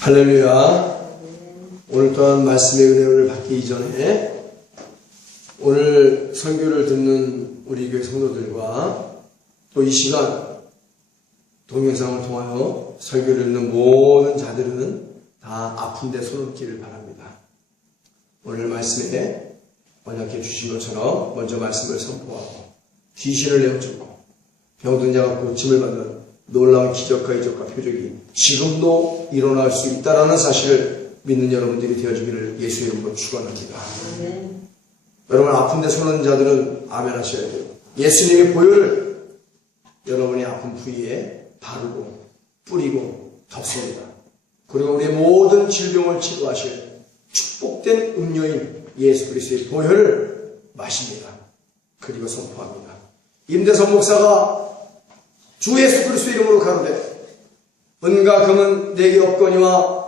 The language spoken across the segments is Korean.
할렐루야. 오늘 또한 말씀의 은혜를 받기 이전에 오늘 설교를 듣는 우리 교회 성도들과 또 이 시간 동영상을 통하여 설교를 듣는 모든 자들은 다 아픈데 손 얹기를 바랍니다. 오늘 말씀에 언약해 주신 것처럼 먼저 말씀을 선포하고 귀신을 내어주고 병든 자가 고침을 받는 놀라운 기적과 이적과 표적이 지금도 일어날 수 있다는 사실을 믿는 여러분들이 되어주기를 예수의 이름으로 축원합니다. 여러분 아픈데 손 얹은 자들은 아멘 하셔야 돼요. 예수님의 보혈을 여러분의 아픈 부위에 바르고 뿌리고 덮습니다. 그리고 우리의 모든 질병을 치료하실 축복된 음료인 예수 그리스도의 보혈을 마십니다. 그리고 선포합니다. 임대선 목사가 주 예수 그리스도의 이름으로 가로되 은과 금은 내게 없거니와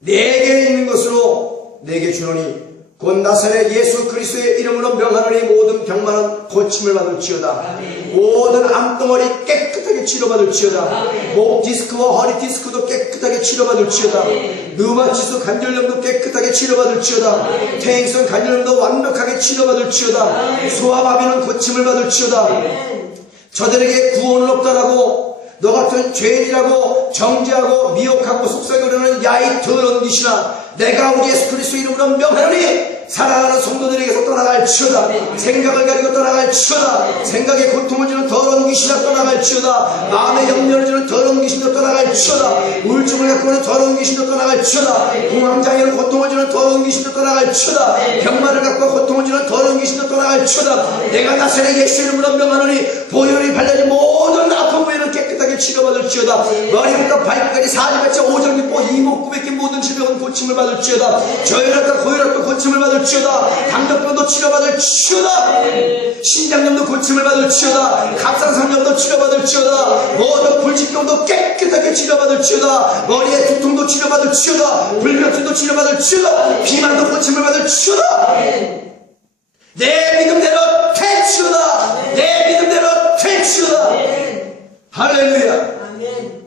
내게 있는 것으로 내게 주노니 곧 나사렛 예수 그리스도의 이름으로 명하노니 모든 병만은 고침을 받을지어다. 모든 암덩어리 깨끗하게 치료받을지어다. 목 디스크와 허리 디스크도 깨끗하게 치료받을지어다. 류마티스 관절염도 깨끗하게 치료받을지어다. 퇴행성 관절염도 완벽하게 치료받을지어다. 소아마비는 고침을 받을지어다. 저들에게 구원은 없다라고 너 같은 죄인이라고 정죄하고 미혹하고 속삭이려는 야이 더러운 귀신아, 내가 우리 예수 그리스도 이름으로 명하노니 사랑하는 성도들에게서 떠나갈지어다. 생각을 가지고 떠나갈지어다. 생각에 고통을 주는 더러운 귀신아 떠나갈지어다. 마음에 염려를 주는 더러운 귀신도 떠나갈지어다. 우울증을 갖고 오는 더러운 귀신도 떠나갈지어다. 공황장애로 고통을 주는 더러운 귀신도 떠나갈지어다. 병마를 갖고 고통을 주는 더러운 귀신도 떠나갈지어다. 내가 나사렛 예수 이름으로 명하노니 보혈이 발라진 모든 아픈 부위는 깨끗하게 치료받을지어다. 머리부터 발끝까지 사지발치 오정기포 이목구백기 모든 질병은 고침을 받을지어다. 저혈압과 고혈압도 고침을 받을지어다. 당뇨병도 치료받을지어다. 신장염도 고침을 받을지어다. 갑상선염도 치료받을지어다. 모든 불치병도 깨끗하게 치료받을지어다. 머리의 두통도 치료받을지어다. 불면증도 치료받을지어다. 비만도 고침을 받을지어다. 내 믿음대로 되지어다. 내 믿음대로 되지어다. 할렐루야.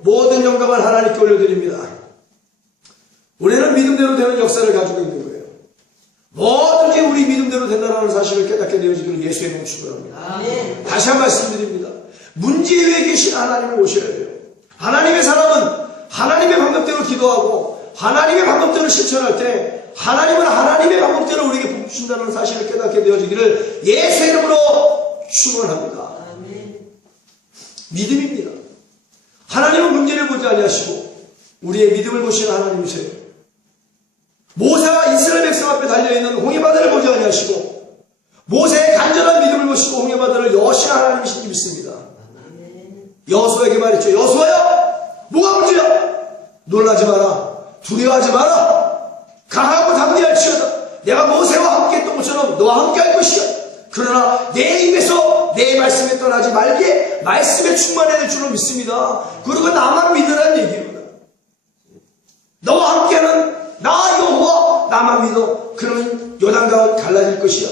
모든 영광을 하나님께 올려드립니다. 우리는 믿음대로 되는 역사를 가지고 있는 거예요. 뭐든지 우리 믿음대로 된다는 사실을 깨닫게 되어지기를 예수의 이름으로 축원합니다. 다시 한 말씀드립니다. 문제 위에 계신 하나님을 오셔야 돼요. 하나님의 사람은 하나님의 방법대로 기도하고 하나님의 방법대로 실천할 때 하나님은 하나님의 방법대로 우리에게 복 주신다는 사실을 깨닫게 되어지기를 예수의 이름으로 축원합니다. 믿음입니다. 하나님은 문제를 보지 아니하시고 우리의 믿음을 보시는 하나님이세요. 모세가 이스라엘 백성 앞에 달려있는 홍해바다를 보지 아니하시고 모세의 간절한 믿음을 보시고 홍해바다를 여신 하나님이신 줄 믿습니다. 여호수아에게 말했죠. 여호수아야, 뭐가 문제야? 놀라지 마라. 두려워하지 마라. 강하고 담대할지어다. 내가 모세와 함께 했던 것처럼 너와 함께 할 것이야. 그러나 내 입에서 내 말씀에 떠나지 말게 말씀에 충만해야 될 줄로 믿습니다. 그리고 나만 믿으라는 얘기입니다. 너와 함께하는 나 여호와 나만 믿어. 그러면 요단강은 갈라질 것이야.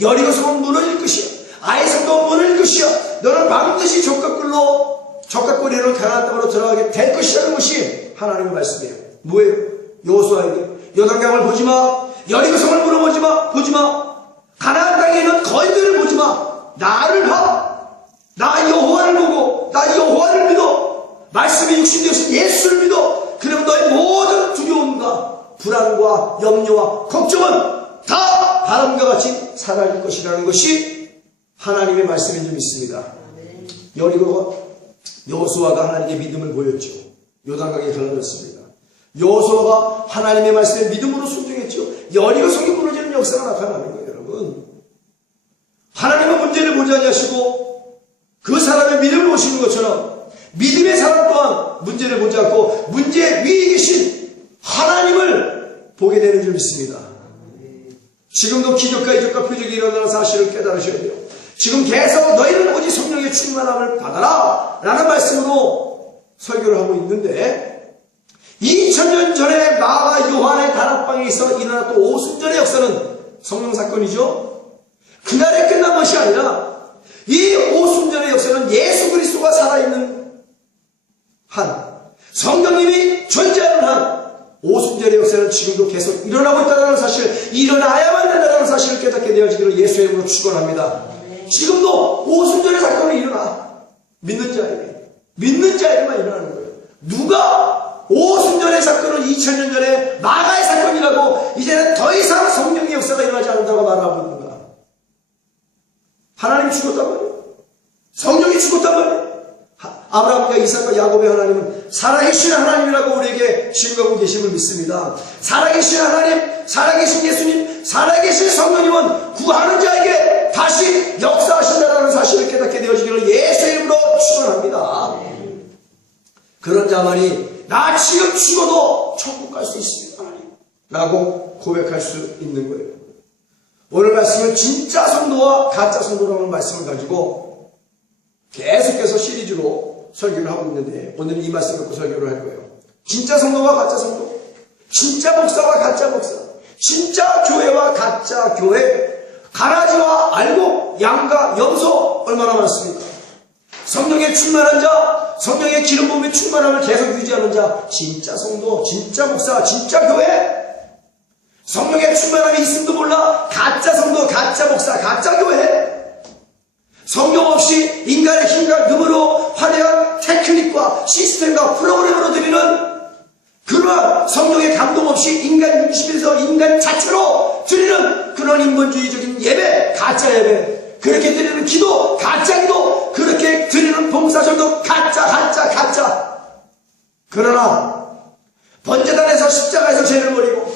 여리고성은 무너질 것이야. 아이성도 무너질 것이야. 너는 반드시 적각거리로 가나안 땅으로 들어가게 될 것이라는 것이 하나님의 말씀이에요. 뭐예요? 여호수아에게 요단강을 보지마. 여리고성을 보지마. 가나안 땅에 있는 거인들을 보지마. 나를 봐. 나 여호와를 보고 나 여호와를 믿어. 말씀이 육신 되신 예수를 믿어. 그러면 너의 모든 두려움과 불안과 염려와 걱정은 다 바람과 같이 사라질 것이라는 것이 하나님의 말씀인 줄 믿습니다. 여호수아가 하나님의 믿음을 보였죠. 요단강에 갈라졌습니다. 여호수아가 하나님의 말씀에 믿음으로 순종했죠. 여리고성이 무너지는 역사가 나타나는 거예요. 여러분, 하나님은 문제를 보지 아니하시고 그 사람의 믿음을 보시는 것처럼 믿음의 사람 또한 문제를 보지 않고 문제 위에 계신 하나님을 보게 되는 줄 믿습니다. 지금도 기적과 이적과 표적이 일어나는 사실을 깨달으셔야 돼요. 지금 계속 너희는 오직 성령의 충만함을 받아라 라는 말씀으로 설교를 하고 있는데 2000년 전에 마가 요한의 다락방에서 일어났던 오순절의 역사는 성령 사건이죠. 그날에 끝난 것이 아니라 이 오순절의 역사는 예수 그리스도가 살아있는 한, 성령님이 존재하는 한, 오순절의 역사는 지금도 계속 일어나고 있다는 사실, 일어나야만 된다는 사실을 깨닫게 되어지기를 예수의 이름으로 축원합니다. 지금도 오순절의 사건은 일어나. 믿는 자에게만 일어나는 거예요. 누가 오순절의 사건은 2000년 전에 마가의 사건이라고 이제는 더 이상 성령의 역사가 일어나지 않는다고 말하고 있는가? 하나님이 죽었단 말이에요. 성령이 죽었단 말이에요. 아브라함과 이삭과 야곱의 하나님은 살아계신 하나님이라고 우리에게 증거하고 계심을 믿습니다. 살아계신 하나님, 살아계신 예수님, 살아계신 성령님은 구하는 자에게 다시 역사하신다는 사실을 깨닫게 되어지기를 예수의 이름으로 축원합니다. 그런 자만이 나 지금 죽어도 천국 갈 수 있습니다, 하나님 라고 고백할 수 있는 거예요. 오늘 말씀은 진짜 성도와 가짜 성도라는 말씀을 가지고 계속해서 시리즈로 설교를 하고 있는데, 오늘은 이 말씀 갖고 설교를 할 거예요. 진짜 성도와 가짜 성도, 진짜 목사와 가짜 목사, 진짜 교회와 가짜 교회, 가라지와 알곡, 양과 염소 얼마나 많습니까? 성령에 충만한 자, 성령의 기름 부음에 충만함을 계속 유지하는 자, 진짜 성도, 진짜 목사, 진짜 교회. 성령의 충만함이 있음도 몰라 가짜 성도, 가짜 목사, 가짜 교회. 성령 없이 인간의 힘과 능으로 화려한 테크닉과 시스템과 프로그램으로 드리는 그러한 성령의 감동 없이 인간 중심에서 인간 자체로 드리는 그런 인본주의적인 예배, 가짜 예배, 그렇게 드리는 기도, 가짜 기도, 그렇게 드리는 봉사절도 가짜. 그러나 번제단에서 십자가에서 죄를 버리고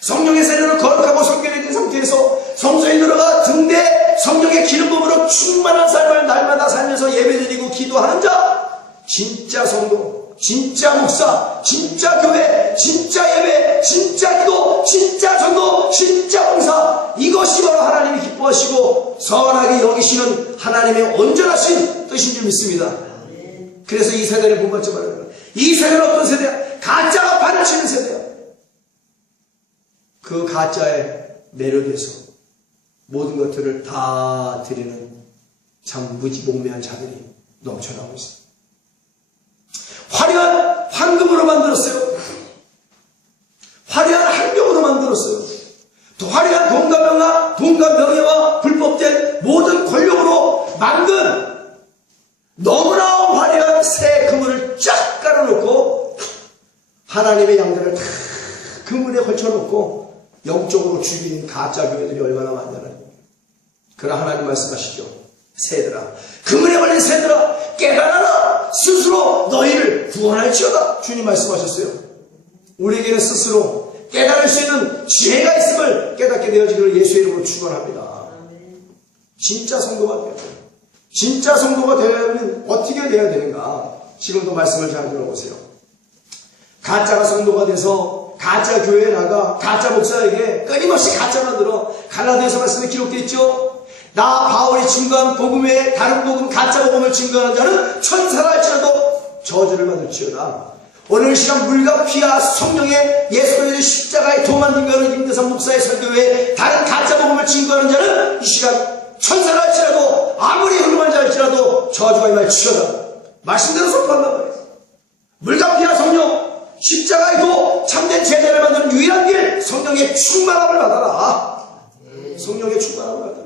성령의 세례로 거룩하고 성결해진 상태에서 성소에 들어가 등대 성령의 기름 부음으로 충만한 삶을 날마다 살면서 예배드리고 기도하는 자, 진짜 성도, 진짜 목사, 진짜 교회, 진짜 예배, 진짜 기도, 진짜 전도, 진짜 봉사, 이것이 바로 하나님이 기뻐하시고 선하게 여기시는 하나님의 온전하신 뜻인 줄 믿습니다. 그래서 이 세대를 본받지 말아야 돼요. 이 세대는 어떤 세대야? 가짜가 발을 치는 세대야. 그 가짜에 매료돼서 모든 것들을 다 드리는 참 무지몽매한 자들이 넘쳐나오고 있어요. 화려한 황금으로 만들었어요. 화려한 한경으로 만들었어요. 또 화려한 돈과 명예와 불법된 모든 권력으로 만든 너무나 화려한 새 그물을 쫙 깔아놓고 하나님의 양들을 다 그물에 걸쳐놓고 영적으로 죽이는 가짜 교회들이 얼마나 많냐는. 그러나 하나님 말씀하시죠. 새들아, 그물에 걸린 새들아, 깨달아라. 스스로 너희를 구원할지어다. 주님 말씀하셨어요. 우리에게는 스스로 깨달을 수 있는 지혜가 있음을 깨닫게 되어지기를 예수의 이름으로 축원합니다. 진짜 성도가 되어야 돼요. 진짜 성도가 되려면 어떻게 돼야 되는가? 지금도 말씀을 잘 들어보세요. 가짜가 성도가 돼서 가짜 교회에 나가 가짜 목사에게 끊임없이 가짜 만들어. 갈라디아서 말씀에 기록되어 있죠. 나 바울이 증거한 복음 외에 다른 복음, 가짜 복음을 증거하는 자는 천사라 할지라도 저주를 받을지어다. 오늘 시간 물과 피와 성령의 예수 그리스도의 십자가의 도만 증거하는 김대삼 목사의 설교 외에 다른 가짜 복음을 증거하는 자는 이 시간 천사라 할지라도 아무리 훌륭한 자일지라도 저주가 임할지어다. 말씀대로 선포한단 말이에요. 물과 피와 성령, 십자가의 도, 참된 제자를 만드는 유일한 길, 성령의 충만함을 받아라. 성령의 충만함을 받아라.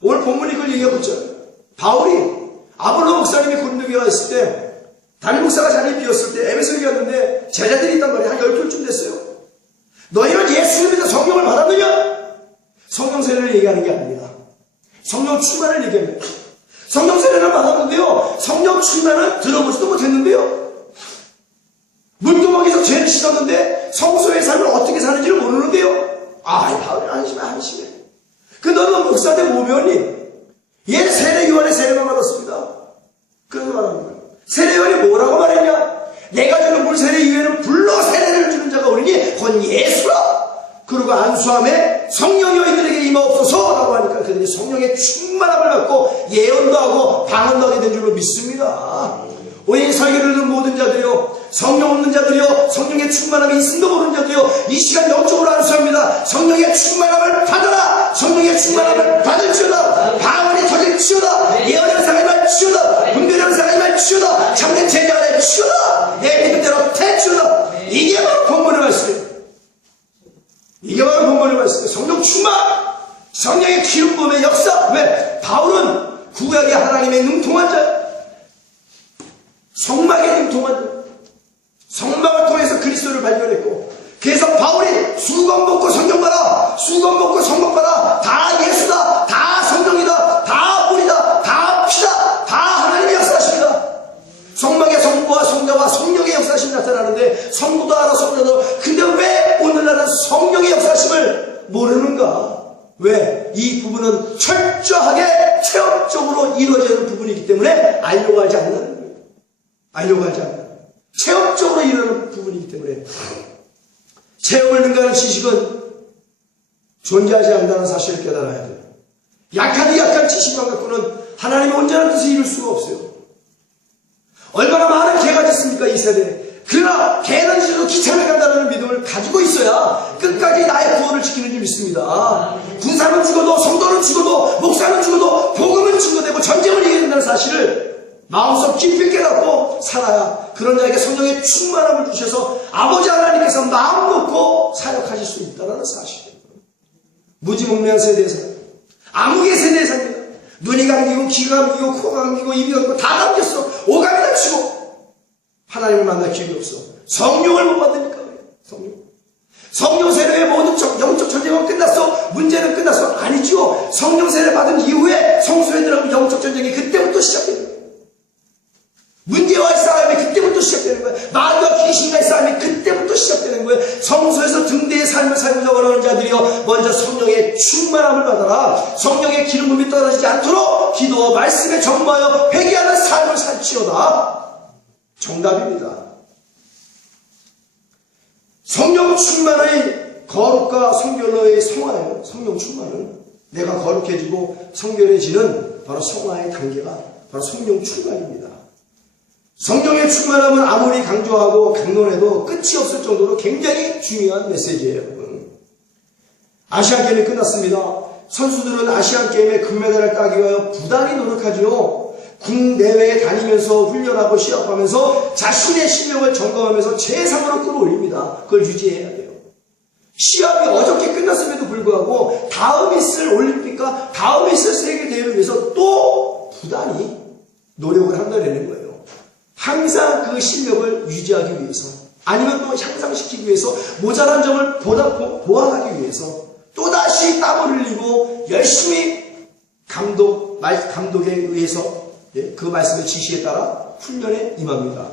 오늘 본문 이걸 얘기하고 있잖아요. 바울이 아볼로 목사님이 고린도교회에 있을 때 담임 목사가 자리에 비었을 때 에베소에 갔는데 제자들이 있단 말이에요. 한 12쯤 됐어요. 너희는 예수를 믿어 성령을 받았느냐? 성령 세례를 얘기하는 게 아닙니다. 성령 충만을 얘기합니다. 성령 세례를 받았는데요, 성령 충만은 들어보지도 못했는데요, 물두멍에서 죄를 씻었는데 성소의 삶을 어떻게 사는지를 모르는데요. 바울이 한심해. 그 너는 목사한테 뭐 배웠니? 얘 세례요한의 세례만 받았습니다. 그래서 말합니다. 세례요한이 뭐라고 말했냐? 내가 주는 물 세례 이외에는 불로 세례를 주는 자가 오르니 곧 예수라. 그리고 안수함에 성령이 너희들에게 임하옵소서 라고 하니까 그들이 성령의 충만함을 받고 예언도 하고 방언도 하게 된 줄로 믿습니다. 오늘 설교를 듣는 모든 자들이요, 성령 없는 자들이요, 성령의 충만함이 있음도 모르는 자들이요, 이 시간 영적으로 안수합니다. 성령의 충만함을 받아라. 성령의 충만함을 받을지어다. 방언이 터질지어다. 예언의 은사가 임할지어다. 분별의 은사가 임할지어다. 참된 제자가 될지어다. 내 믿음대로 될지어다. 이게 바로 본문의 말씀입니다. 성막에 능통한 성막을 통해서 그리스도를 발견했고, 그래서 바울이 수건 벗고 성경 봐라, 수건 벗고 성막 봐라, 다 예수다, 다 성령이다, 다 물이다, 다 피다, 다 하나님의 역사십니다. 성막의 성부와 성자와 성령의 역사심이 나타나는데 성부도 알아, 성자도. 근데 왜 오늘날은 성령의 역사심을 모르는가? 왜? 이 부분은 철저하게 체험적으로 이루어지는 부분이기 때문에 알려고 하지 않는 거예요. 알려고 하지 않는 거예요. 체험적으로 이루어지는 부분이기 때문에. 체험을 능가하는 지식은 존재하지 않는다는 사실을 깨달아야 돼요. 약한 지식만 갖고는 하나님의 온전한 뜻을 이룰 수가 없어요. 얼마나 많은 개가 있습니까, 이 세대에. 그러나 개는 지도 기차를 간다는 믿음을 가지고 있어야 끝까지 나의 구원을 지키는 줄 믿습니다. 군사는 죽어도, 성도는 죽어도, 목사는 죽어도, 복음은 증거되고 전쟁을 이겨야 된다는 사실을 마음속 깊이 깨닫고 살아야 그런 자에게 성령의 충만함을 주셔서 아버지 하나님께서 마음 놓고 사역하실 수 있다는 사실입니다. 무지몽매한 세대에서 암흑의 세대에서 눈이 감기고 귀가 감기고 코가 감기고 입이 감기고 다 감겼어. 오감이 다치고 하나님을 만날 기회가 없어. 성령을 못 받으니까. 성령 세례의 모든 영적 전쟁은 끝났어. 문제는 끝났어. 아니죠. 성령 세례 받은 이후에 성소년들하고 영적 전쟁이 그때부터 시작되는 거예요. 문제와의 싸움이 그때부터 시작되는 거예요. 마귀와 귀신과의 싸움이 그때부터 시작되는 거예요. 성소에서 등대의 삶을 살고자 원하는 자들이여 먼저 성령의 충만함을 받아라. 성령의 기름 부음이 떨어지지 않도록 기도와 말씀에 전무하여 회개하는 삶을 살지어다. 정답입니다. 성령 충만의 거룩과 성결로의 성화예요. 성령 충만은 내가 거룩해지고 성결해지는 바로 성화의 단계가 바로 성령 충만입니다. 성령의 충만함은 아무리 강조하고 강론해도 끝이 없을 정도로 굉장히 중요한 메시지예요. 아시안게임이 끝났습니다. 선수들은 아시안게임에 금메달을 따기 위하여 부단히 노력하지요. 국내외에 다니면서 훈련하고 시합하면서 자신의 실력을 점검하면서 최상으로 끌어올립니다. 그걸 유지해야 돼요. 시합이 어저께 끝났음에도 불구하고 다음 있을 올림픽과 다음 있을 세계대회를 위해서 또 부단히 노력을 한다는 거예요. 항상 그 실력을 유지하기 위해서, 아니면 또 향상시키기 위해서, 모자란 점을 보완하기 위해서 또다시 땀을 흘리고 열심히 감독에 의해서 그 말씀의 지시에 따라 훈련에 임합니다.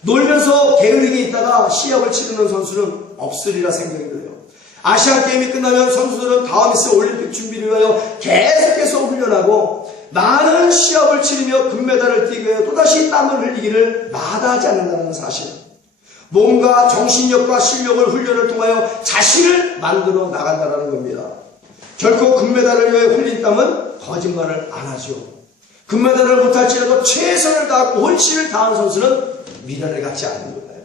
놀면서 게으르게 있다가 시합을 치르는 선수는 없으리라 생각이 들어요. 아시안게임이 끝나면 선수들은 다음 있을 올림픽 준비를 위하여 계속해서 훈련하고 많은 시합을 치르며 금메달을 뛰기 위해 또다시 땀을 흘리기를 마다하지 않는다는 사실. 몸과 정신력과 실력을 훈련을 통하여 자신을 만들어 나간다는 겁니다. 결코 금메달을 위해 흘린 땀은 거짓말을 안 하죠. 금메달을 못할지라도 최선을 다하고 혼신을 다한 선수는 미련을 갖지 않는 거예요.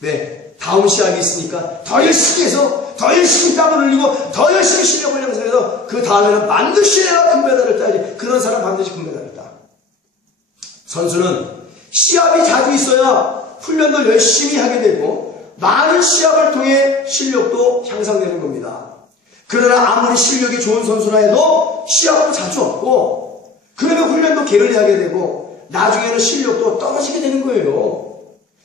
네, 다음 시합이 있으니까 더 열심히 해서 더 열심히 땀을 흘리고 더 열심히 실력을 형성해서 그 다음에는 반드시 내가 금메달을 따야지. 그런 사람 반드시 금메달을 따. 선수는 시합이 자주 있어야 훈련도 열심히 하게 되고 많은 시합을 통해 실력도 향상되는 겁니다. 그러나 아무리 실력이 좋은 선수라 해도 시합도 자주 없고 그러면 훈련도 게을리하게 되고 나중에는 실력도 떨어지게 되는 거예요.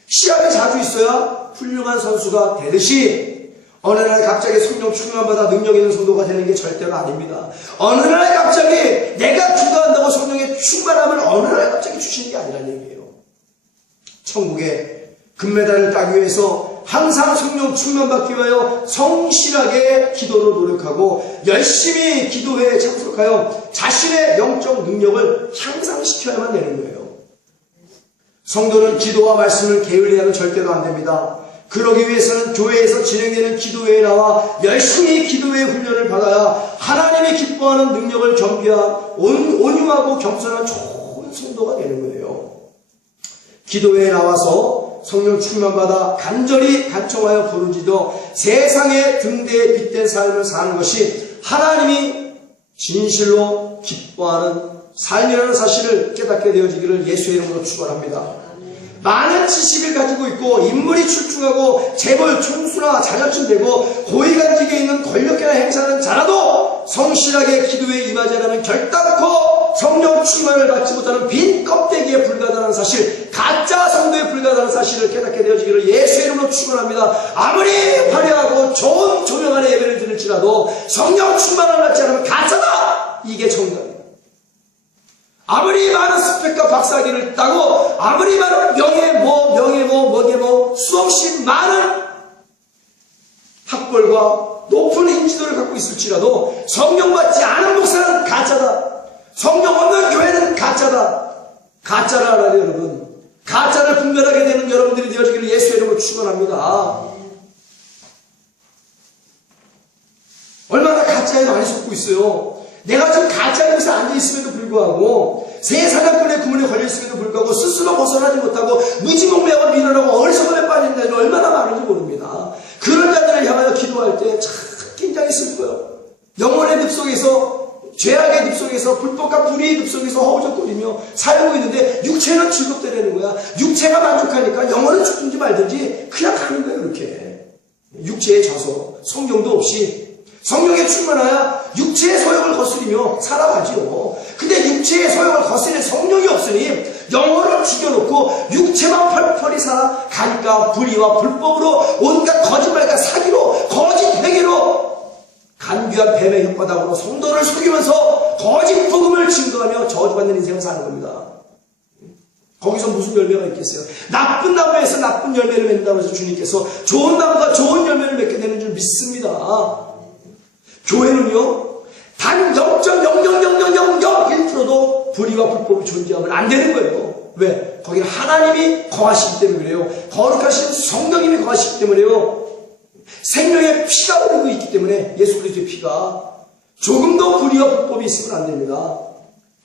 시합이 자주 있어야 훌륭한 선수가 되듯이 어느 날 갑자기 성령 충만받아 능력 있는 성도가 되는 게 절대로 아닙니다. 어느 날 갑자기 내가 기도한다고 성령의 충만함을 어느 날 갑자기 주시는 게 아니라는 얘기예요. 천국에 금메달을 따기 위해서 항상 성령 충만받기 위하여 성실하게 기도로 노력하고 열심히 기도회에 참석하여 자신의 영적 능력을 향상시켜야만 되는 거예요. 성도는 기도와 말씀을 게을리하면 절대로 안 됩니다. 그러기 위해서는 교회에서 진행되는 기도회에 나와 열심히 기도회 훈련을 받아야 하나님이 기뻐하는 능력을 겸비한 온유하고 겸손한 좋은 성도가 되는 거예요. 기도회에 나와서 성령 충만받아 간절히 간청하여 부르짖어 세상의 등대에 빗댄 삶을 사는 것이 하나님이 진실로 기뻐하는 삶이라는 사실을 깨닫게 되어지기를 예수의 이름으로 축원합니다. 많은 지식을 가지고 있고 인물이 출중하고 재벌, 총수나 자녀쯤 되고 고위간직에 있는 권력계나 행사는 잘하도 성실하게 기도에 임하지 않으면 결단코 성령 충만을 받지 못하는 빈 껍데기에 불과하다는 사실, 가짜 성도에 불과하다는 사실을 깨닫게 되어지기를 예수의 이름으로 축원합니다. 아무리 화려하고 좋은 조명 안에 예배를 드릴지라도 성령 충만을 받지 않으면 가짜다! 이게 정답입니다. 아무리 많은 스펙과 박사학위를 따고 아무리 많은 명예모 수없이 많은 학벌과 높은 인지도를 갖고 있을지라도 성령 받지 않은 목사는 가짜다. 성령 없는 교회는 가짜다. 가짜를 알아요, 여러분. 가짜를 분별하게 되는 여러분들이 되어지기를 예수의 이름으로 축원합니다. 얼마나 가짜에 많이 속고 있어요. 내가 지금 가짜 곳에 앉아있음에도 불구하고 세상의 구문에 걸려있음에도 불구하고 스스로 벗어나지 못하고 무지몽매하고 미련하고 어리석음에 빠진 자들이 얼마나 많은지 모릅니다. 그런 자들을 향하여 기도할 때 참 굉장히 슬퍼요. 영혼의 늪속에서 죄악의 늪속에서 불법과 불의의 늪속에서 허우적거리며 살고 있는데 육체는 즐겁다라는 거야. 육체가 만족하니까 영혼은 죽든지 말든지 그냥 가는 거예요. 이렇게 육체에 져서 성경도 없이 성령에 충만하여 육체의 소욕을 거스리며 살아가지요. 근데 육체의 소욕을 거스리는 성령이 없으니 영혼을 죽여놓고 육체만 펄펄이 살아가니까 불의와 불법으로 온갖 거짓말과 사기로 거짓 회개로 간교한 뱀의 혓바닥으로 성도를 속이면서 거짓 복음을 증거하며 저주받는 인생을 사는 겁니다. 거기서 무슨 열매가 있겠어요? 나쁜 나무에서 나쁜 열매를 맺는다고 해서 주님께서 좋은 나무가 좋은 열매를 맺게 되는 줄 믿습니다. 교회는요, 단 0.0000001%도 불의와 불법이 존재하면 안 되는 거예요. 왜? 거기는 하나님이 거하시기 때문에 그래요. 거룩하신 성령님이 거하시기 때문에요. 생명의 피가 흐르고 있기 때문에 예수 그리스도의 피가 조금도 불의와 불법이 있으면 안 됩니다.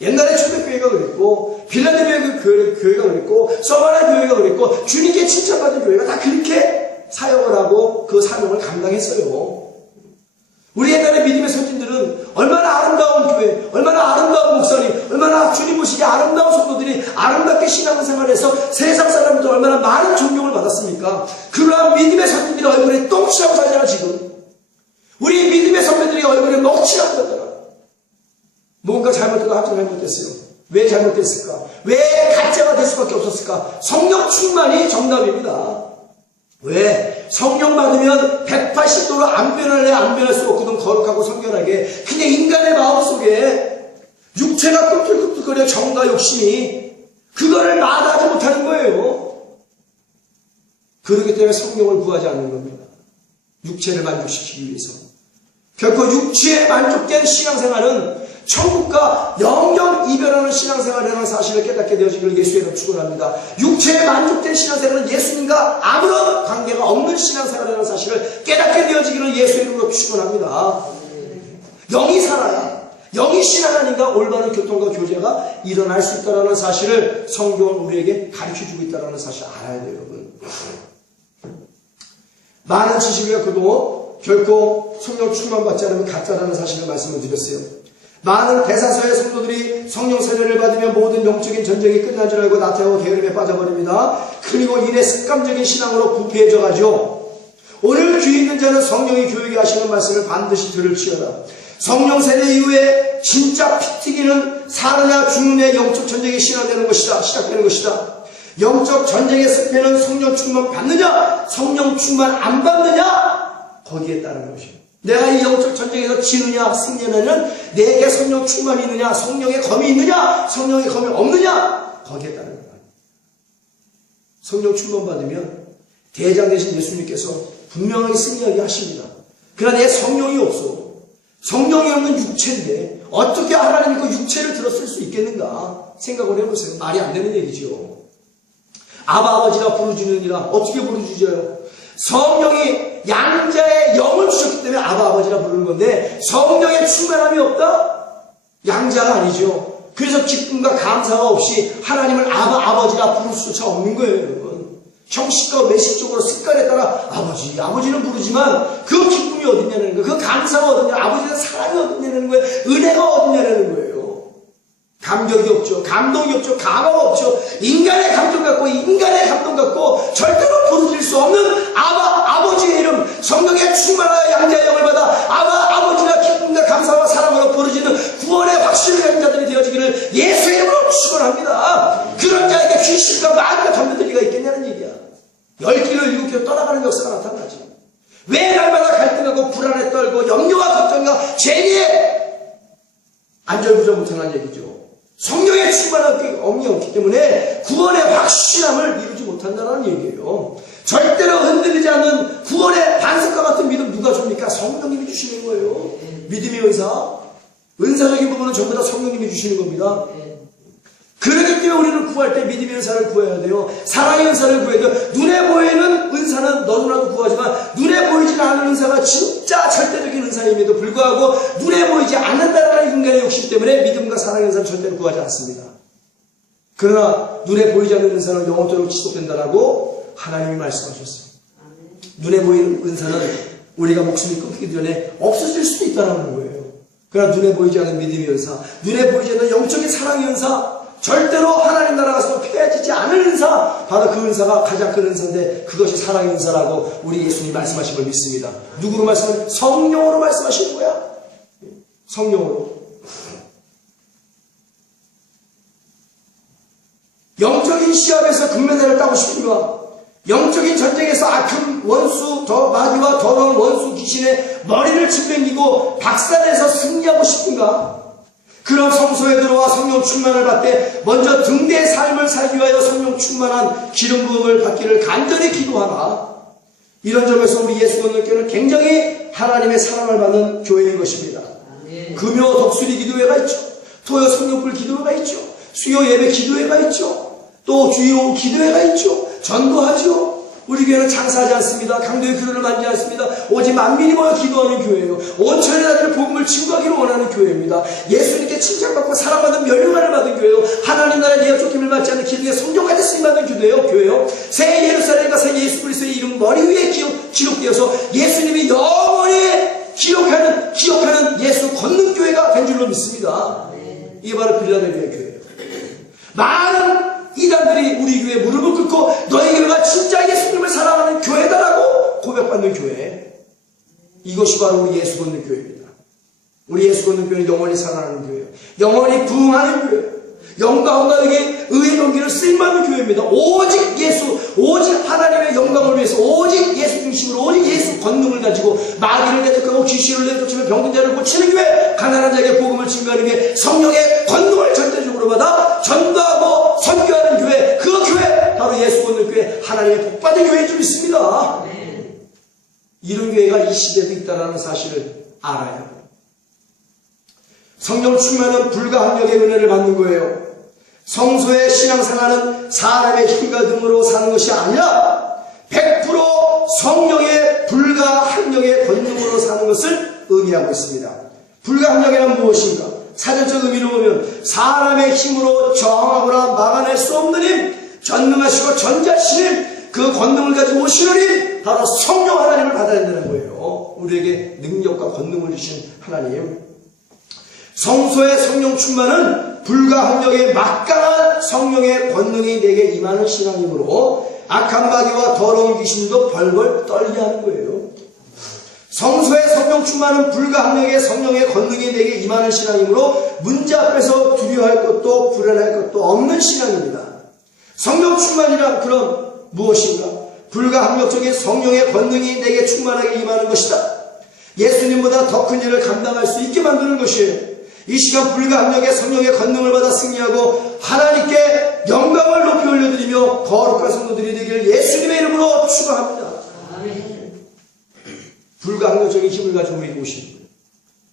옛날에 초대교회가 그랬고 빌라델비아 교회가 그랬고 서바나 교회가 그랬고 주님께 칭찬받은 교회가 다 그렇게 사역을 하고 그 사명을 감당했어요. 우리 옛날에 믿음의 선진들은 얼마나 아름다운 교회, 얼마나 아름다운 목사님, 얼마나 주님 보시기에 아름다운 성도들이 아름답게 신앙생활해서 세상 사람들도 얼마나 많은 존경을 받았습니까? 그러한 믿음의 선진들이 얼굴에 똥칠하고 살잖아 지금. 우리 믿음의 선배들이 얼굴에 먹칠하고 살잖아. 뭔가 잘못되고 합정 잘못됐어요. 왜 잘못됐을까? 왜 가짜가 될 수밖에 없었을까? 성령 충만이 정답입니다. 왜? 성령 받으면 180도로 안 변할래 안 변할 수 없거든. 거룩하고 성결하게. 근데 인간의 마음속에 육체가 끔찍끔찍거려 정과 욕심이 그거를 마다하지 못하는 거예요. 그렇기 때문에 성령을 구하지 않는 겁니다. 육체를 만족시키기 위해서. 결코 육체에 만족된 신앙생활은 천국과 영영 이별하는 신앙생활이라는 사실을 깨닫게 되어지기를 예수의 이름으로 축원합니다. 육체에 만족된 신앙생활은 예수님과 아무런 관계가 없는 신앙생활이라는 사실을 깨닫게 되어지기를 예수의 이름으로 축원합니다. 영이 살아야 영이 신앙하니까 올바른 교통과 교제가 일어날 수 있다는 사실을 성경은 우리에게 가르쳐주고 있다는 사실을 알아야 돼요, 여러분. 많은 지식을 갖고도 결코 성령 충만받지 않으면 가짜라는 사실을 말씀을 드렸어요. 많은 대사서의 성도들이 성령 세례를 받으면 모든 영적인 전쟁이 끝난 줄 알고 나태하고 게으름에 빠져버립니다. 그리고 이내 습관적인 신앙으로 부패해져가죠. 오늘 귀 있는 자는 성령이 교육에 하시는 말씀을 반드시 들을지어다. 성령 세례 이후에 진짜 피 튀기는 사느냐 죽느냐의 영적 전쟁이 시작되는 것이다. 영적 전쟁의 승패는 성령 충만 받느냐 성령 충만 안 받느냐 거기에 따른 것입니다. 내가 이 영적 전쟁에서 지느냐 승리하느냐는 내게 성령 충만이 있느냐 성령의 검이 있느냐 성령의 검이 없느냐 거기에 따른 거다. 성령 충만 받으면 대장 되신 예수님께서 분명하게 승리하게 하십니다. 그러나 내 성령이 없어. 성령이 없는 육체인데 어떻게 하나님이 그 육체를 들었을 수 있겠는가 생각을 해보세요. 말이 안 되는 얘기죠. 아버지라 부르짖느니라. 어떻게 부르짖어요? 성령이 양자의 영을 주셨기 때문에 아버지라 부르는 건데 성령의 충만함이 없다? 양자가 아니죠. 그래서 기쁨과 감사가 없이 하나님을 아버지라 부를 수조차 없는 거예요, 여러분. 형식과 외식적으로 습관에 따라 아버지는 부르지만 그 기쁨이 어딨냐는 거예요. 그 감사가 어딨냐, 아버지는 사랑이 어딨냐는 거예요. 은혜가 어딨냐는 거예요. 감격이 없죠. 감동이 없죠. 감화가 없죠. 인간의 감동 갖고 절대로 부르질 수 없는 아버지의 이름, 성령의 충만하여 양자의 영을 받아 아버지나 기쁨과 감사와 사랑으로 부르짖는 구원의 확신을 가진 자들이 되어지기를 근심과 마음과 덤벼들 리가 있겠냐는 얘기야. 10km, 7km 떠나가는 역사가 나타나지. 왜 날마다 갈등하고 불안에 떨고 염려와 걱정과 죄에 안절부절 못하는 얘기죠. 성령의 충만함이 없기 때문에 구원의 확실함을 이루지 못한다는 얘기예요. 절대로 흔들리지 않는 구원의 반석과 같은 믿음 누가 줍니까? 성령님이 주시는 거예요. 믿음의 은사적인 부분은 전부 다 성령님이 주시는 겁니다. 그렇기 때문에 우리는 구할 때 믿음의 은사를 구해야 돼요. 사랑의 은사를 구해야 돼요. 눈에 보이는 은사는 너무나도 구하지만 눈에 보이지 않는 은사가 진짜 절대적인 은사임에도 불구하고 눈에 보이지 않는다는 인간의 욕심 때문에 믿음과 사랑의 은사는 절대로 구하지 않습니다. 그러나 눈에 보이지 않는 은사는 영원토록 지속된다라고 하나님이 말씀하셨어요. 눈에 보이는 은사는 우리가 목숨이 끊기기 전에 없어질 수도 있다는 거예요. 그러나 눈에 보이지 않는 믿음의 은사, 눈에 보이지 않는 영적인 사랑의 은사, 절대로 하나님 나라가서 폐해지지 않을 은사, 바로 그 은사가 가장 큰 은사인데 그것이 사랑의 은사라고 우리 예수님이 말씀하신 걸 믿습니다. 누구로 말씀하신? 성령으로 말씀하시는 거야. 성령으로. 영적인 시합에서 금메달을 따고 싶은가? 영적인 전쟁에서 악한 원수, 마귀와 더러운 원수 귀신의 머리를 짓밟히고 박살내서 승리하고 싶은가? 그런 성소에 들어와 성령 충만을 받되 먼저 등대의 삶을 살기 위하여 성령 충만한 기름 부음을 받기를 간절히 기도하라. 이런 점에서 우리 예수건너교회는 굉장히 하나님의 사랑을 받는 교회인 것입니다. 금요 독수리 기도회가 있죠. 토요 성령불 기도회가 있죠. 수요 예배 기도회가 있죠. 또 주일오후 기도회가 있죠. 전도하죠. 우리 교회는 장사하지 않습니다. 강도의 그릇을 만지지 않습니다. 오직 만민이 모여 기도하는 교회예요. 온 천에 다들 복음을 증거하기를 원하는 교회입니다. 예수님께 칭찬받고 사랑받은 멸류관을 받은 교회요. 하나님 나라의 예약 조짐을 받지 않는 기둥에 성령까지 쓰임받은 교회요. 새 예루살렘과 새 예수 그리스도의 이름 머리 위에 기록되어서 예수님이 영원히 기억하는 예수 걷는 교회가 된 줄로 믿습니다. 이게 바로 빌라델비아 교회예요. 많은 이단들이 우리 교회에 무릎을 꿇고 너희 교회가 진짜 예수님을 사랑하는 교회다라고 고백받는 교회. 이것이 바로 우리 예수 걷는 교회입니다. 우리 예수 걷는 교회는 영원히 사랑하는 교회예요. 영원히 부흥하는 교회예요. 영광과 의의 넘기를 쓰임받는 교회입니다. 오직 예수, 오직 하나님의 영광을 위해서 오직 예수 중심으로 오직 예수 권능을 가지고 마귀를 대적하고 귀신을 내쫓으며 병든 자를 고치는 교회, 가난한 자에게 복음을 증거하는 교회, 성령의 권능을 절대적으로 받아 전도하고 선교하는 교회, 그 교회 바로 예수 걷는 교회, 하나님의 복받은 교회인 줄 믿습니다. 이런 교회가 이 시대도 있다는 사실을 알아야 합니다. 성령 충만은 불가항력의 은혜를 받는 거예요. 성소의 신앙생활은 사람의 힘과 등으로 사는 것이 아니라 100% 성령의 불가항력의 권능으로 사는 것을 의미하고 있습니다. 불가항력이란 무엇인가? 사전적 의미로 보면 사람의 힘으로 저항하거나 막아낼 수 없는 힘, 전능하시고 전자신 힘, 그 권능을 가지고 오시는 힘, 바로 성령 하나님을 받아야 된다는 거예요. 우리에게 능력과 권능을 주신 하나님. 성소의 성령 충만은 불가항력의 막강한 성령의 권능이 내게 임하는 신앙이므로 악한 마귀와 더러운 귀신도 벌벌 떨게 하는 거예요. 성소의 성령 충만은 불가항력의 성령의 권능이 내게 임하는 신앙이므로 문제 앞에서 두려워할 것도 불안할 것도 없는 신앙입니다. 성령 충만이란 그럼 무엇인가? 불가항력적인 성령의 권능이 내게 충만하게 임하는 것이다. 예수님보다 더 큰 일을 감당할 수 있게 만드는 것이에요. 이 시간 불가항력의 성령의 권능을 받아 승리하고 하나님께 영광을 높이 올려드리며 거룩한 성도들이 되기를 예수님의 이름으로 축원합니다. 불가항력적인 힘을 가지고 우리에게 오신 거예요.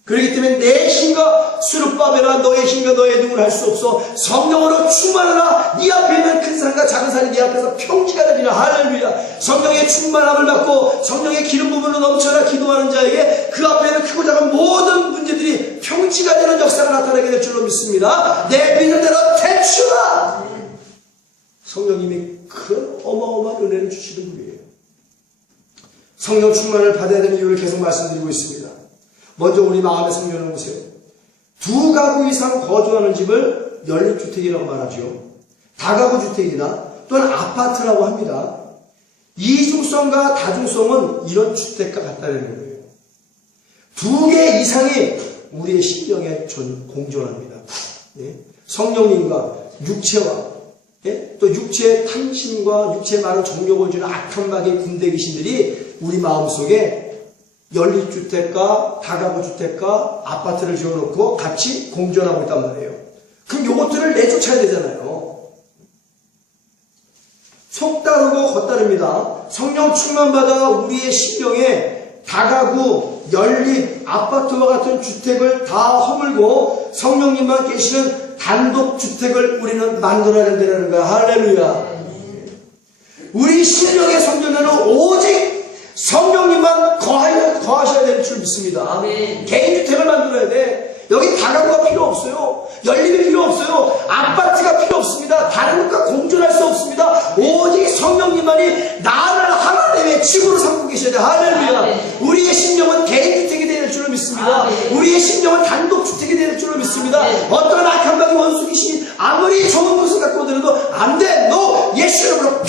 그렇기 때문에 내 힘과 수르바벨아 너의 힘과 너의 능을 할 수 없어. 성령으로 충만하라. 네 앞에 있는 큰 산과 작은 산이 네 앞에서 평지가 되리라. 할렐루야. 성령의 충만함을 받고 성령의 기름 부분으로 넘쳐라 기도하는 자에게 그 앞에 있는 크고 작은 모든 문제들이 평지가 되는 역사가 나타나게 될 줄로 믿습니다. 내 믿는 대로 대추라. 성령님이 큰 어마어마한 은혜를 주시는 분이에요. 성령 충만을 받아야 되는 이유를 계속 말씀드리고 있습니다. 먼저 우리 마음의 성령을 보세요. 2가구 이상 거주하는 집을 연립주택이라고 말하죠. 다가구 주택이나 또는 아파트라고 합니다. 이중성과 다중성은 이런 주택과 같다는 거예요. 2개 이상이 우리의 심령에 공존합니다. 성령님과 육체와 또 육체의 탐심과 육체의 많은 정욕을 주는 악한 마귀의 군대 귀신들이 우리 마음속에 연립주택과 다가구주택과 아파트를 지어놓고 같이 공존하고 있단 말이에요. 그럼 요것들을 내쫓아야 되잖아요. 속다르고 겉다릅니다. 성령 충만받아 우리의 심령에 다가구, 연립, 아파트와 같은 주택을 다 허물고 성령님만 계시는 단독주택을 우리는 만들어야 된다는 거야. 할렐루야. 우리 심령의 성전에는 오직 성령님만 거하셔야 될 줄 믿습니다. 개인주택을 만들어야 돼. 여기 다가구가 필요 없어요. 연립이 필요 없어요. 아파트가 필요 없습니다. 다른 것과 공존할 수 없습니다. 오직 성령님만이 나를 하나님의 집으로 삼고 계셔야 돼. 할렐루야. 우리의 심령은 개인주택이 될 줄로 믿습니다. 우리의 심령은 단독주택이 될 줄로 믿습니다. 어떤 악한 마귀 원수 귀신이 아무리 좋은 것을 갖고 오더라도 안 돼. 너 예수 이름으로 가!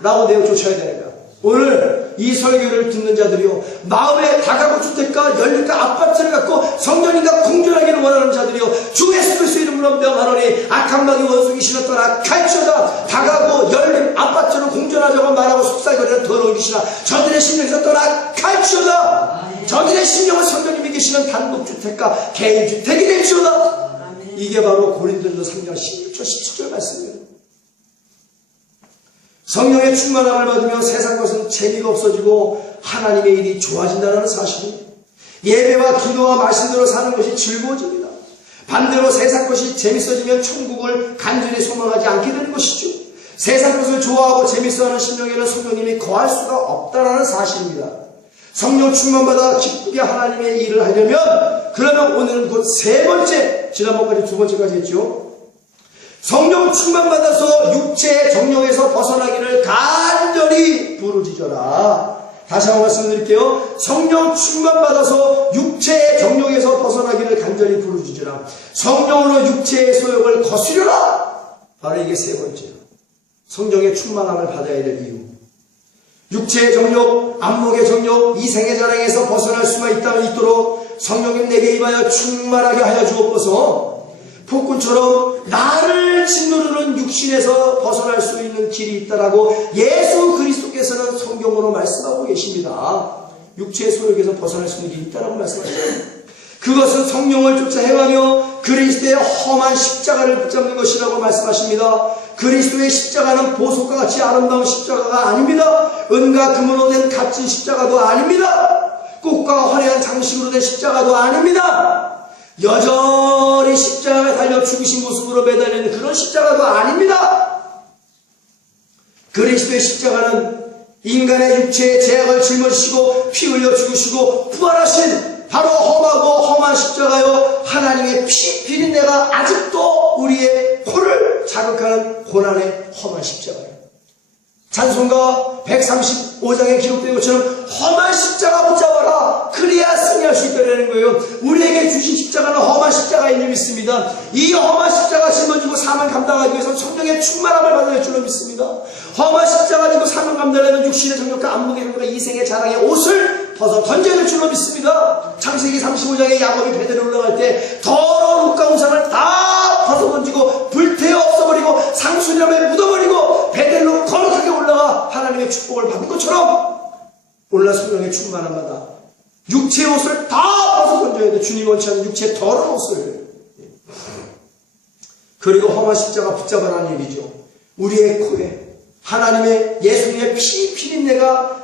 라고 내어 쫓아야 되는 거야. 오늘 이 설교를 듣는 자들이요, 마음에 다가구 주택과 연립과 아파트를 갖고 성령님과 공존하기를 원하는 자들이요, 주 예수 그리스도 이름으로 명하노니 악한 마귀 원수 귀신을 떠나 갈지어다. 다가구 연립 아파트로 공존하자고 말하고 속삭이는 더러운 귀신아, 저들의 심령에서 떠나 갈지어다. 저들의 심령은 성령님이 계시는 단독주택과 개인주택이 될지어다. 이게 바로 고린도전서 3장 16절 17절 말씀이에요. 성령의 충만함을 받으며 세상 것은 재미가 없어지고 하나님의 일이 좋아진다는 사실입니다. 예배와 기도와 말씀대로 사는 것이 즐거워집니다. 반대로 세상 것이 재밌어지면 천국을 간절히 소망하지 않게 되는 것이죠. 세상 것을 좋아하고 재밌어하는 심령에는 성령님이 거할 수가 없다는 사실입니다. 성령 충만받아 기쁘게 하나님의 일을 하려면, 그러면 오늘은 곧 세 번째, 지난번까지 두 번째까지 했죠. 성령 충만받아서 육체의 정욕에서 벗어나기를 간절히 부르짖어라. 다시 한번 말씀드릴게요. 성령 충만받아서 육체의 정욕에서 벗어나기를 간절히 부르짖어라. 성령으로 육체의 소욕을 거스려라. 바로 이게 세 번째예요. 성령의 충만함을 받아야 될 이유. 육체의 정욕, 안목의 정욕, 이생의 자랑에서 벗어날 수만 있도록 성령님 내게 임하여 충만하게 하여 주옵소서. 폭군처럼 나를 짓누르는 육신에서 벗어날 수 있는 길이 있다라고 예수 그리스도께서는 성경으로 말씀하고 계십니다. 육체의 소욕에서 벗어날 수 있는 길이 있다라고 말씀하십니다. 그것은 성령을 쫓아 행하며 그리스도의 험한 십자가를 붙잡는 것이라고 말씀하십니다. 그리스도의 십자가는 보석과 같이 아름다운 십자가가 아닙니다. 은과 금으로 된 값진 십자가도 아닙니다. 꽃과 화려한 장식으로 된 십자가도 아닙니다. 여전히 십자가에 달려 죽으신 모습으로 매달리는 그런 십자가도 아닙니다. 그리스도의 십자가는 인간의 육체의 죄악을 짊어지시고 피 흘려 죽으시고 부활하신 바로 험하고 험한 십자가요, 하나님의 피 비린내가 아직도 우리의 코를 자극하는 고난의 험한 십자가예요. 찬송가 135장에 기록된 것처럼 험한 십자가 붙잡아라. 그래야 승리할 수 있다는 거예요. 우리에게 주신 십자가는 험한 십자가인 줄 믿습니다. 이 험한 십자가 짊어지고 사명 감당하기 위해서 성령의 충만함을 받아야 할 줄로 믿습니다. 험한 십자가 지고 사명 감당하려면 육신의 정욕과 안목의 정욕과 이생의 자랑의 옷을 벗어 던져야 될 줄로 믿습니다. 창세기 35장에 야곱이 베델에 올라갈 때 더러운 옷과 우상을 다 벗어 던지고 불태워 없어버리고 상수리함에 묻어버리고 베델로 거룩하게 올라가 하나님의 축복을 받은 것처럼 오늘날 성령의 충만함 받아 육체의 옷을 다 벗어 던져야 돼. 주님 원치 않는 육체의 더러운 옷을. 그리고 험한 십자가 붙잡아라는 얘기죠. 우리의 코에 하나님의 예수님의 피 피린내가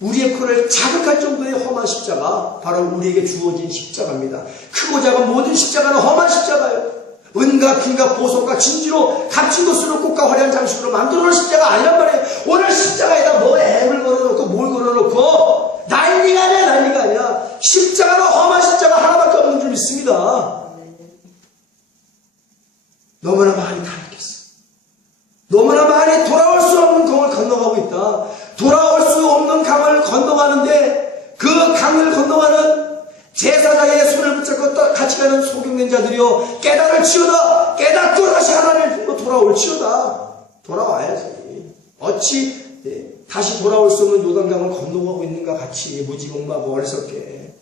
우리의 코를 자극할 정도의 험한 십자가, 바로 우리에게 주어진 십자가입니다. 크고 작은 모든 십자가는 험한 십자가예요. 은과 금과 보석과 진주로 값진 것으로 꽃과 화려한 장식으로 만들어놓은 십자가 아니란 말이에요. 오늘 십자가에다 뭐 앱을 걸어놓고 뭘 걸어놓고 난리가 아니야, 난리가 아니야. 십자가는 험한 십자가 하나밖에 없는 줄 믿습니다. 너무나 많이 타락했어. 너무나 많이 돌아올 수 없는 강을 건너가고 있다. 돌아올 수 없는 강을 건너가는데 그 강을 건너가는 제사장의 손을 붙잡고 같이 가는 소경된 자들이요, 깨달을지어다. 깨닫고 다시 하나님으로 돌아올지어다. 돌아와야지. 어찌 다시 돌아올 수 없는 요단강을 건너가고 있는가 같이 무지몽마하고 어리석게.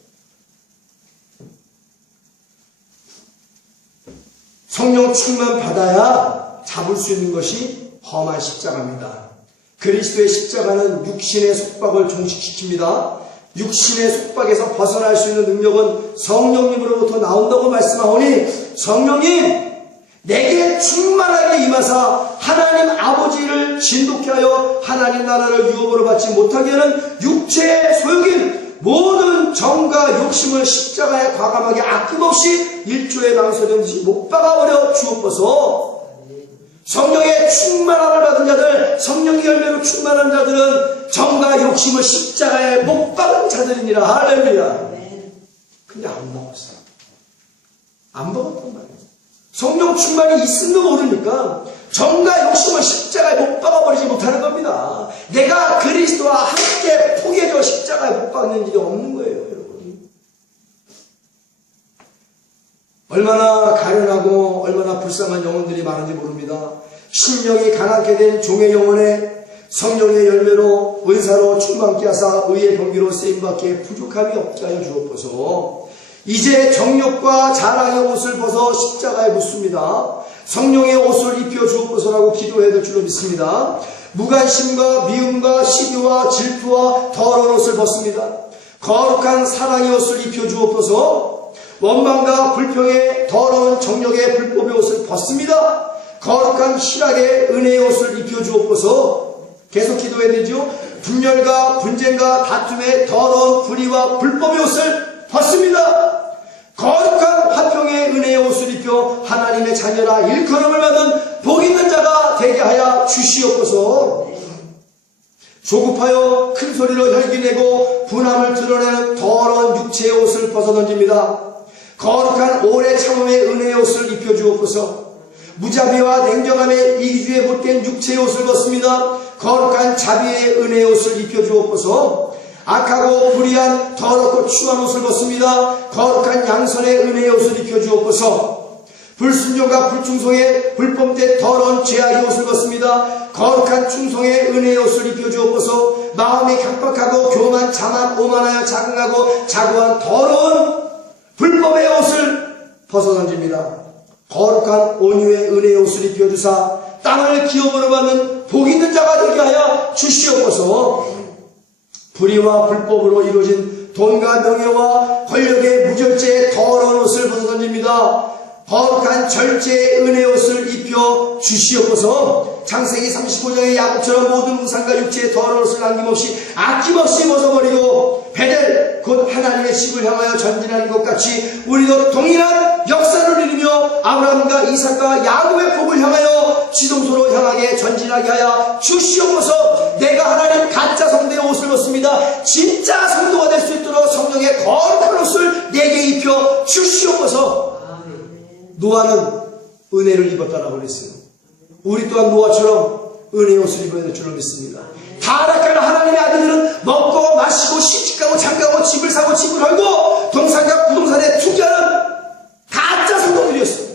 성령 충만 받아야 잡을 수 있는 것이 험한 십자가입니다. 그리스도의 십자가는 육신의 속박을 종식시킵니다. 육신의 속박에서 벗어날 수 있는 능력은 성령님으로부터 나온다고 말씀하오니 성령님 내게 충만하게 임하사 하나님 아버지를 진독케 하여 하나님 나라를 유업으로 받지 못하게 하는 육체의 소욕인 모든 정과 욕심을 십자가에 과감하게 아낌없이 일조에 망설이듯이 못 박아버려 주옵소서. 성령의 충만함을 받은 자들, 성령의 열매로 충만한 자들은 정과 욕심을 십자가에 못 박은 자들이니라. 할렐루야. 근데 안 먹었어. 안 먹었단 말이에요. 성령 충만이 있음도 모르니까 정과 욕심을 십자가에 못 박아버리지 못하는 겁니다. 내가 그리스도와 함께 포개져 십자가에 못 박는 일이 없는 거예요, 여러분. 얼마나 가련하고 얼마나 불쌍한 영혼들이 많은지 모릅니다. 심령이 가난케 된 종의 영혼에 성령의 열매로 은사로 충만케 하사 의의 경비로 쓰임받기에 부족함이 없게 하여 주옵소서. 이제 정욕과 자랑의 옷을 벗어 십자가에 묻습니다. 성령의 옷을 입혀 주옵소서라고 기도해야 될 줄로 믿습니다. 무관심과 미움과 시기와 질투와 더러운 옷을 벗습니다. 거룩한 사랑의 옷을 입혀 주옵소서. 원망과 불평의 더러운 정욕의 불법의 옷을 벗습니다. 거룩한 희락의 은혜의 옷을 입혀 주옵소서. 계속 기도해야 되죠. 분열과 분쟁과 다툼의 더러운 불의와 불법의 옷을 벗습니다. 거룩한 화평의 은혜의 옷을 입혀 하나님의 자녀라 일컬음을 받은 복 있는 자가 되게 하여 주시옵소서. 조급하여 큰 소리로 혈기내고 분함을 드러내는 더러운 육체의 옷을 벗어던집니다. 거룩한 오래 참음의 은혜의 옷을 입혀 주옵소서. 무자비와 냉정함에 이기주에 못된 육체의 옷을 벗습니다. 거룩한 자비의 은혜의 옷을 입혀 주옵소서. 악하고 불의한 더럽고 추한 옷을 벗습니다. 거룩한 양선의 은혜의 옷을 입혀 주옵소서. 불순종과 불충성의 불법된 더러운 죄악의 옷을 벗습니다. 거룩한 충성의 은혜의 옷을 입혀 주옵소서. 마음이 강박하고 교만, 자만, 오만하여 자긍하고 자고한 더러운 불법의 옷을 벗어던집니다. 거룩한 온유의 은혜의 옷을 입혀 주사 땅을 기업으로 받는 복 있는 자가 되게 하여 주시옵소서. 불의와 불법으로 이루어진 돈과 명예와 권력의 무절제의 더러운 옷을 벗어던집니다. 거룩한 절제의 은혜의 옷을 입혀 주시옵소서. 창세기 35장의 야곱처럼 모든 우상과 육체의 더러운 옷을 남김없이 아낌없이 벗어버리고 베델 곧 하나님의 집을 향하여 전진하는 것 같이 우리도 동일한 역사를 이루며 아브라함과 이삭과 야곱의 복을 향하여 지동소로 향하게 전진하게 하여 주시옵소서. 내가 하나님 가짜 성도의 옷을 벗습니다. 진짜 성도가 될 수 있도록 성령의 거룩한 옷을 내게 입혀 주시옵소서. 노아는 은혜를 입었다라고 그랬어요. 우리 또한 노아처럼 은혜의 옷을 입어야 될 줄로 믿습니다. 타락한 하나님의 아들들은 먹고 마시고 시집가고 장가고 집을 사고 집을 헐고 동산과 부동산에 투자하는 가짜 성도들이었어요.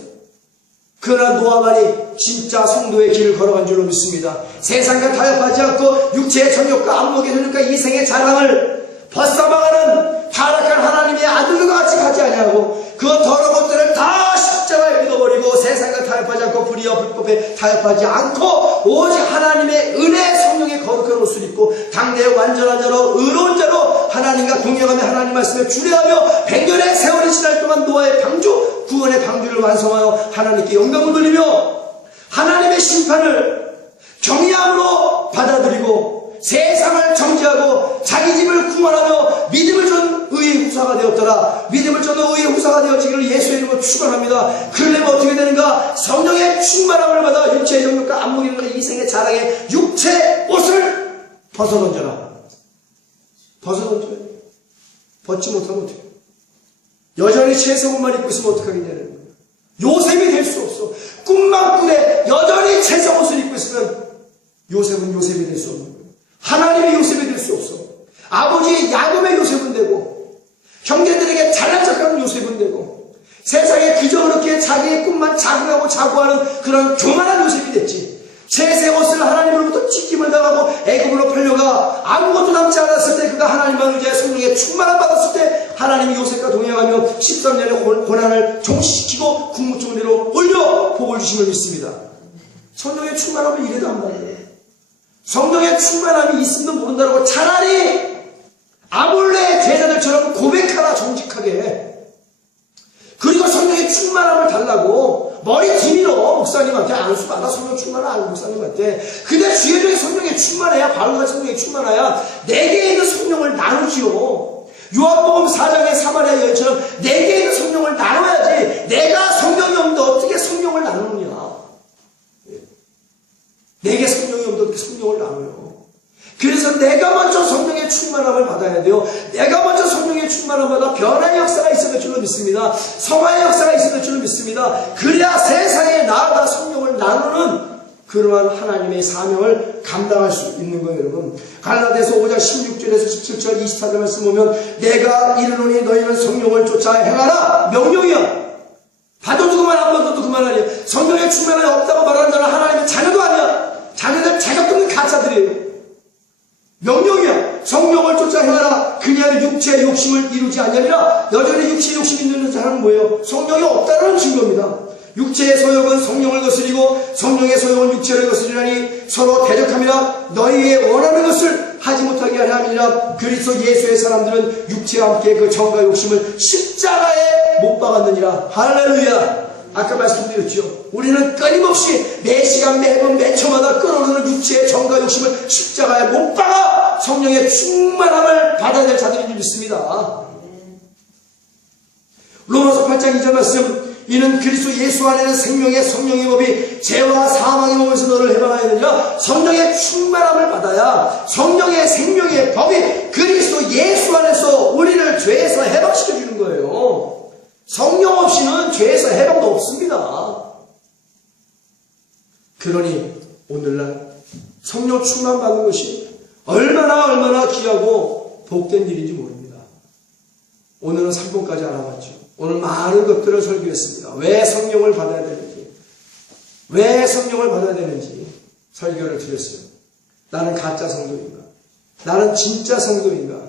그러나 노아만이 진짜 성도의 길을 걸어간 줄로 믿습니다. 세상과 타협하지 않고 육체의 정욕과 안목의 정욕과 이생의 자랑을 벗어나가는 타락한 하나님의 아들들과 같이 가지 아니하고 그 더러운 것들을 다 십자가에 묻어버리고 세상과 타협하지 않고 불의와 불법에 타협하지 않고 오직 하나님의 은혜 성령의 거룩한 옷을 입고 당대의 완전한 자로 의로운 자로 하나님과 동행하며 하나님 말씀에 주례하며 100년의 세월이 지날 동안 노아의 방주 구원의 방주를 완성하여 하나님께 영광을 돌리며 하나님의 심판을 경외함으로 받아들이고 세상을 정죄하고 자기 집을 구원하며 믿음을 준 의의 후사가 되었더라. 믿음을 준 의의 후사가 되어지기를 예수의 이름으로 축원합니다. 그러려면 어떻게 되는가? 성령의 충만함을 받아 육체의 정욕과 안목이나 이생의 자랑에 육체 옷을 벗어던져라. 벗어던져야 돼. 벗지 못하면 어떻게 해? 여전히 채색옷만 입고 있으면 어떡하겠냐는 거예요. 요셉이 될 수 없어. 꿈만 꾸되 여전히 채색옷을 입고 있으면 요셉은 요셉이 될 수 없는 거예요. 하나님의 요셉이 될 수 없어. 아버지 야곱의 요셉은 되고 형제들에게 잘난 척하는 요셉은 되고 세상에 그저 그렇게 자기의 꿈만 자극하고 자고하는 그런 교만한 요셉이 됐지. 채색 옷을 하나님으로부터 찢김을 당하고 애굽으로 팔려가 아무것도 남지 않았을 때 그가 하나님만 의지하여 성령의 충만함 받았을 때 하나님이 요셉과 동행하며 13년의 고난을 종식시키고 국무총리로 올려 복을 주심을 믿습니다. 성령의 충만함을 이래도 안 받아요. 성령의 충만함이 있음도 모른다고 차라리 아몰레의 제자들처럼 고백하라, 정직하게. 그리고 성령의 충만함을 달라고 머리 뒤밀어 목사님한테 안수 받아 성령 충만한 목사님한테. 근데 주의 중에 성령에 충만해야, 바울과 성령에 충만해야 내게 있는 성령을 나누지요. 요한복음 4장의 사마리아 여인처럼 내게 있는 성령을 나눠야지. 내가 성령이 없는데 어떻게 성령을 나누느냐. 내게 성령이 없는데 어떻게 성령을 나눠요. 그래서 내가 먼저 성령의 충만함을 받아야 돼요. 내가 먼저 성령의 충만함을 받아 변화의 역사가 있어야 될 줄로 믿습니다. 성화의 역사가 있어야 될 줄로 믿습니다. 그래야 세상에 나아가 성령을 나누는 그러한 하나님의 사명을 감당할 수 있는 거예요, 여러분. 갈라디아서 5장 16절에서 17절 24절 말씀 보면 내가 이르노니 너희는 성령을 쫓아 행하라. 명령이야. 받아도 그만 안 받아도 그만하냐. 성령의 충만함이 없다고 말하는 자는 하나님의 자녀도 아니야. 자녀들 자격 없는 가짜들이에요. 명령이야. 성령을 쫓아 행하라. 그냥 육체의 욕심을 이루지 않냐니라. 여전히 육체의 욕심이 있는 자는 뭐예요? 성령이 없다는 증거입니다. 육체의 소욕은 성령을 거스리고 성령의 소욕은 육체를 거스리라니 서로 대적함이라. 너희의 원하는 것을 하지 못하게 하려 함이니라. 그리스도 예수의 사람들은 육체와 함께 그 정과 욕심을 십자가에 못 박았느니라. 할렐루야. 아까 말씀드렸죠. 우리는 끊임없이 매 시간 매분 매초마다 끌어오르는 육체의 정과 욕심을 십자가에 못 박아 성령의 충만함을 받아야 될 자들인 줄 믿습니다. 로마서 8장 2절 말씀. 이는 그리스도 예수 안에는 생명의 성령의 법이 죄와 사망의 몸에서 너를 해방하여 되니라. 성령의 충만함을 받아야 성령의 생명의 법이 그리스도 예수 안에서 우리를 죄에서 해방시켜 주는 거예요. 성령 없이는 죄에서 해방도 없습니다. 그러니 오늘날 성령 충만 받는 것이 얼마나 귀하고 복된 일인지 모릅니다. 오늘은 3분까지 알아봤죠. 오늘 많은 것들을 설교했습니다. 왜 성령을 받아야 되는지, 왜 성령을 받아야 되는지 설교를 드렸어요. 나는 가짜 성도인가? 나는 진짜 성도인가?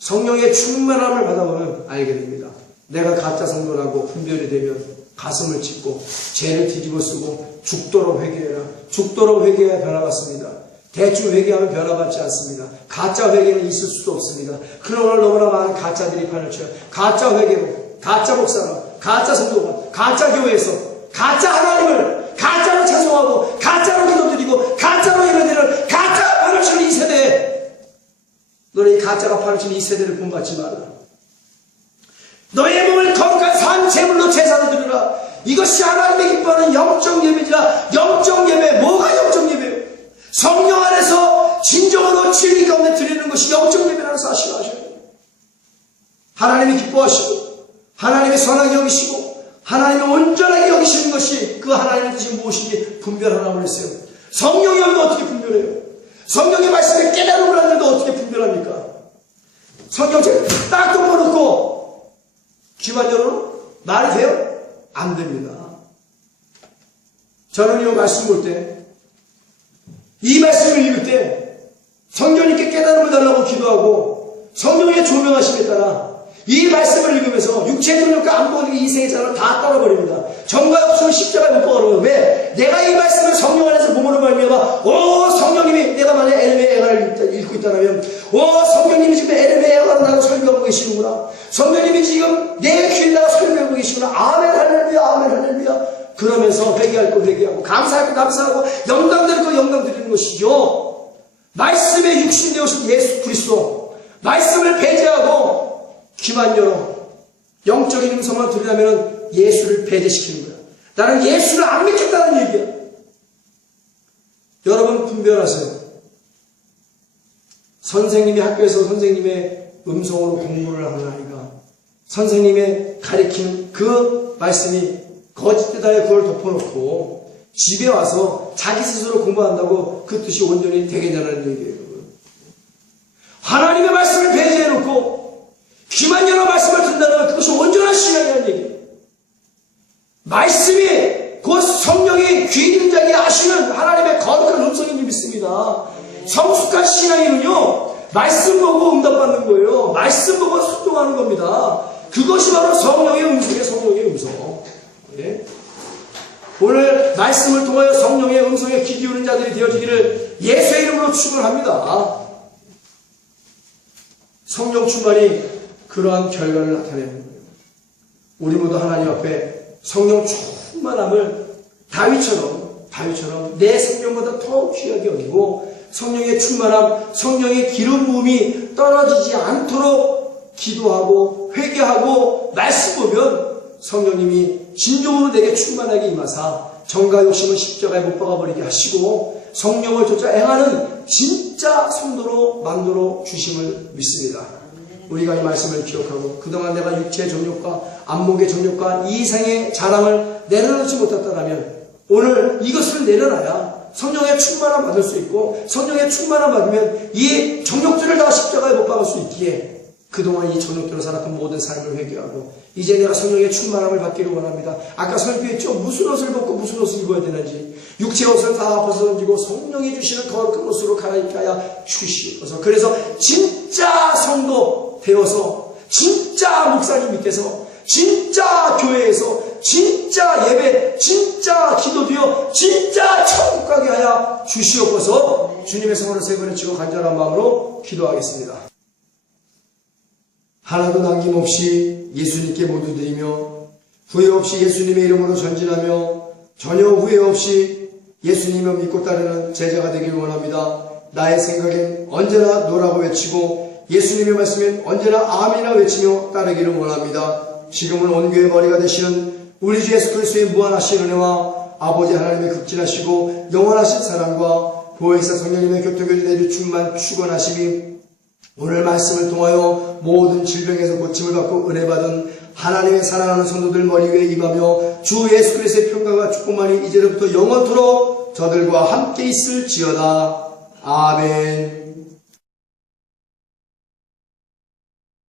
성령의 충만함을 받아보면 알게 됩니다. 내가 가짜 성도라고 분별이 되면 가슴을 찢고 죄를 뒤집어 쓰고 죽도록 회개해라. 죽도록 회개해야 변화받습니다. 대충 회개하면 변화받지 않습니다. 가짜 회개는 있을 수도 없습니다. 그러나 너무나 많은 가짜들이 판을 쳐요. 가짜 회개로, 가짜 목사로, 가짜 성도가, 가짜 교회에서 가짜 하나님을 가짜로 찬송하고 가짜로 기도드리고 가짜로 예배드리는 가짜 판을 치는 이 세대에 너는 이 가짜가 판을 치는 이 세대를 본받지 마라. 너의 몸을 거룩한 산 제물로 제사로 드리라. 이것이 하나님의 기뻐하는 영적 예배지라. 영적 예배, 뭐가 영적 예배예요? 성령 안에서 진정으로 진리 가운데 드리는 것이 영적 예배라는 사실을 아셔야 돼요. 하나님이 기뻐하시고 하나님의 선하게 여기시고 하나님의 온전하게 여기시는 것이 그 하나님의 뜻이 무엇인지 분별하라고 했어요. 성령이 없는데 어떻게 분별해요? 성령의 말씀에 깨달음을 하는데 어떻게 분별합니까? 성경책 딱 덮어놓고 귀만 열어놓으면 말이 돼요? 안 됩니다. 저는 이 말씀 볼 때, 이 말씀을 읽을 때 성령님께 깨달음을 달라고 기도하고 성령의 조명하심에 따라 이 말씀을 읽으면서 육체의 능력과 안 보이는 인생의 자를 다 따라버립니다. 정과 역수를 십자가에 못 박아요. 왜? 내가 이 말씀을 성령 안에서 몸으로 말미암아 성령님이 내가 만약 에르메 에가를 읽고 있다면 성령님이 지금 에르메 에가로 나를 설교하고 계시는구나. 성령님이 지금 내 귀에 나가 설교하고 계시구나. 아멘 할렐루야 아멘 할렐루야. 그러면서 회개할 거 회개하고 감사할 거 감사하고 영광 드릴 거 영광 드리는 것이죠. 말씀에 육신 되오신 예수 그리스도 말씀을 배제하고 귀만 열어 영적인 음성만 들으려면 예수를 배제시키는 거야. 나는 예수를 안 믿겠다는 얘기야. 여러분 분별하세요. 선생님이 학교에서 선생님의 음성으로 공부를 하는 아이가 선생님의 가리키는 그 말씀이 거짓되다에 그걸 덮어놓고 집에 와서 자기 스스로 공부한다고 그 뜻이 온전히 되겠냐는 얘기예요. 하나님의 말씀을 배제해놓고 귀만 열어 말씀을 듣는다면 그것이 온전한 신앙이라는 얘기예요. 말씀이 곧 성령이 귀 있는 자에게 아시는 하나님의 거룩한 음성인 줄 믿습니다. 성숙한 신앙이는요 말씀 보고 응답받는 거예요. 말씀 보고 순종하는 겁니다. 그것이 바로 성령의 음성이에요. 성령의 음성. 네? 오늘 말씀을 통하여 성령의 음성에 귀 기울인 자들이 되어지기를 예수의 이름으로 축원합니다. 성령 충만이 그러한 결과를 나타내는 거예요. 우리 모두 하나님 앞에 성령 충만함을 다윗처럼 내 생명보다 더 귀하게 여기고 성령의 충만함, 성령의 기름 부음이 떨어지지 않도록 기도하고 회개하고 말씀 보면 성령님이 진정으로 내게 충만하게 임하사 정과 욕심을 십자가에 못 박아버리게 하시고 성령을 쫓아 행하는 진짜 성도로 만들어 주심을 믿습니다. 우리가 이 말씀을 기억하고 그동안 내가 육체의 정욕과 안목의 정욕과 이생의 자랑을 내려놓지 못했다면 오늘 이것을 내려놔야 성령의 충만함 받을 수 있고 성령의 충만함 받으면 이 정욕들을 다 십자가에 못 박을 수 있기에 그동안 이 정욕대로 살았던 모든 삶을 회개하고 이제 내가 성령의 충만함을 받기를 원합니다. 아까 설교했죠. 무슨 옷을 벗고 무슨 옷을 입어야 되는지 육체의 옷을 다 벗어던지고 성령이 주시는 거룩한 옷으로 갈아입게 하여 주시옵소서. 그래서 진짜 성도 되어서 진짜 목사님 밑에서 진짜 교회에서 진짜 예배 진짜 기도되어 진짜 천국 가게 하여 주시옵소서. 주님의 성으로 세 번에 치고 간절한 마음으로 기도하겠습니다. 하나도 남김없이 예수님께 모두 드리며 후회 없이 예수님의 이름으로 전진하며 전혀 후회 없이 예수님을 믿고 따르는 제자가 되길 원합니다. 나의 생각엔 언제나 노라고 외치고 예수님의 말씀엔 언제나 아멘이라 외치며 따르기를 원합니다. 지금은 온 교회의 머리가 되시는 우리 주 예수 그리스도의 무한하신 은혜와 아버지 하나님의 극진하시고 영원하신 사랑과 보혜사 성령님의 교통교리 내주 충만 축원하심이 오늘 말씀을 통하여 모든 질병에서 고침을 받고 은혜 받은 하나님의 사랑하는 성도들 머리 위에 임하며 주 예수 그리스도의 평강과 축복만이 이제로부터 영원토록 저들과 함께 있을지어다. 아멘.